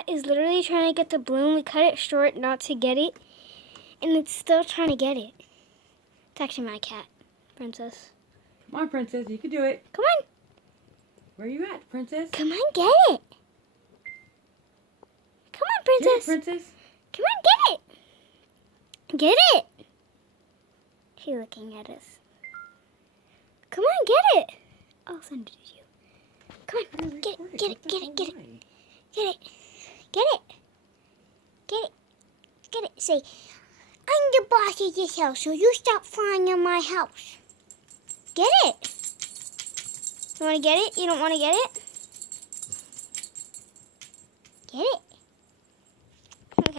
cat is literally trying to get the balloon. We cut it short not to get it, and it's still trying to get it. It's actually my cat, Princess. Come on, Princess, you can do it. Come on. Where are you at, Princess? Come on, get it. Come on, Princess. Get it, Princess. Come on, get it. Get it. She's looking at us. Come on, get it. I'll send it to you. Come on, get it, get it, get it, get it. Get it. Get it. Get it. Get it. Say, I'm the boss of this house, so you stop flying in my house. Get it. You want to get it? You don't want to get it? Get it.